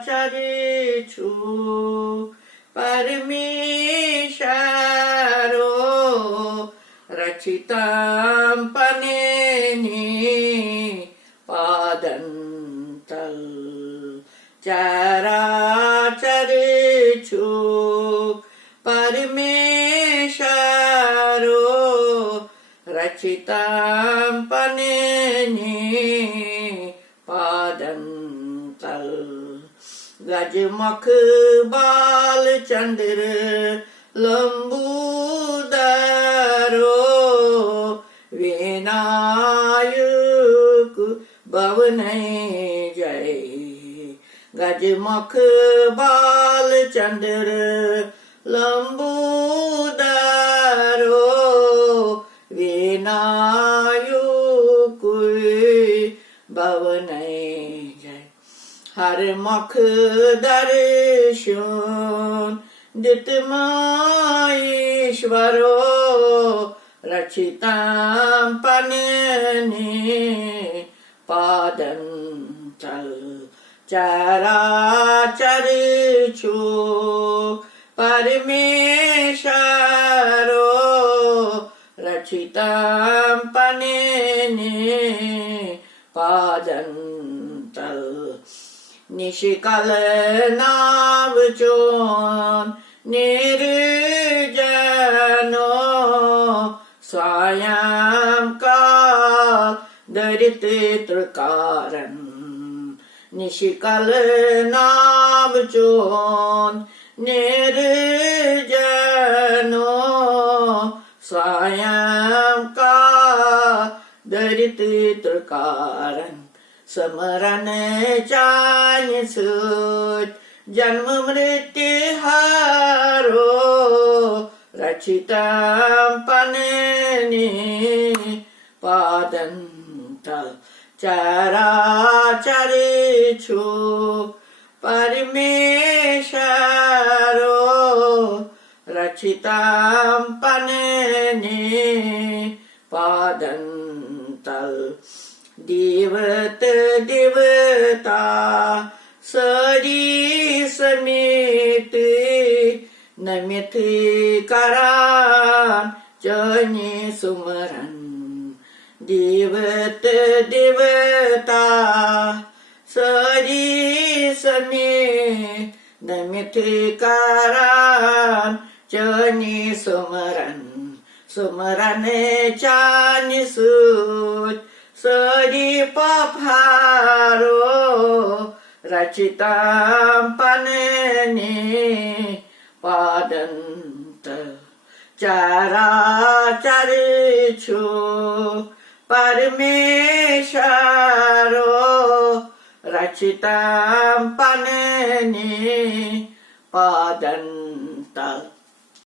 चरेछु परमेशरो रचितां पनेनि पादन्तल चराचरेछु परमेशरो रचितां पनेनि पादन्तल गजमुख बालचंद्र लंबोदरो विनायक भवनै जय। गजमुख बालचंद्र लंबोदरो विनायक भवनै जय। हर मुख दर्शन दितमईश्वरो रचितां पनेनि पादन्तल चराचरेछु परमेशरो रचितां पनेनि पादन्तल निशिकल नावचोन निर्जनो सायंकाल दरिद्र कारण। निशिकल नावचोन निर्जनो सायंकाल दरिद्र कारण। समरण चान्यसुत जन्म मृत्यु हारो रचितां पनेनि पादन्तल चराचरेछु परमेशरो रचितां पनेनि पादन्तल। देवत देवता सरी समेत नमित करान जने सुमरन। देवत देवता सरी समेत नमित करान जने सुमरन। सुमरन चान्यसुत सरी पफारो रचितां पनेनि पादन्तल चराचरेछु परमेशरो रचितां पनेनि पादन्तल।